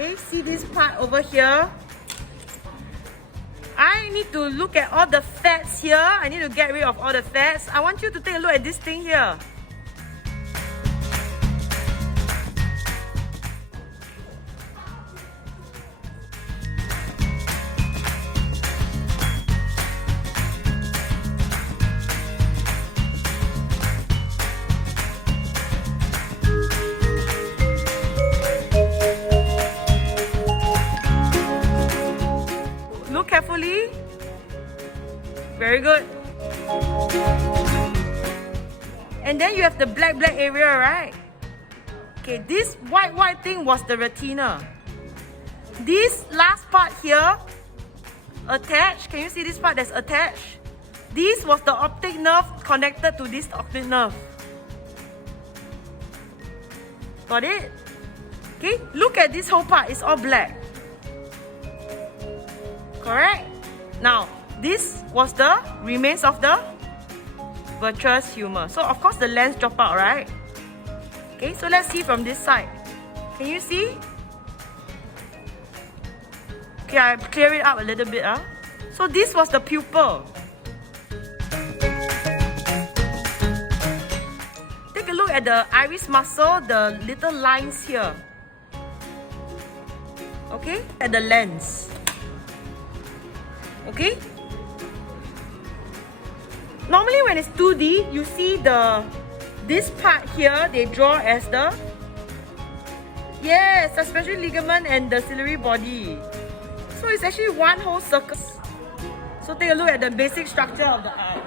Okay, see this part over here? I need to look at all the fats here. I need to get rid of all the fats. I want you to take a look at this thing here. Look carefully. Very good. And then you have the black area, right? Okay, this white thing was the retina. This last part here, attached. Can you see this part that's attached? This was the optic nerve connected to this optic nerve. Got it? Okay, look at this whole part. It's all black. Correct? Now, this was the remains of the vitreous humour. So, of course, the lens drop out, right? Okay, so let's see from this side. Can you see? Okay, I clear it up a little bit. So, this was the pupil. Take a look at the iris muscle, the little lines here. Okay, at the lens. Okay? Normally when it's 2D, you see this part here, they draw as the suspensory ligament and the ciliary body. So it's actually one whole circle. So take a look at the basic structure of the eye.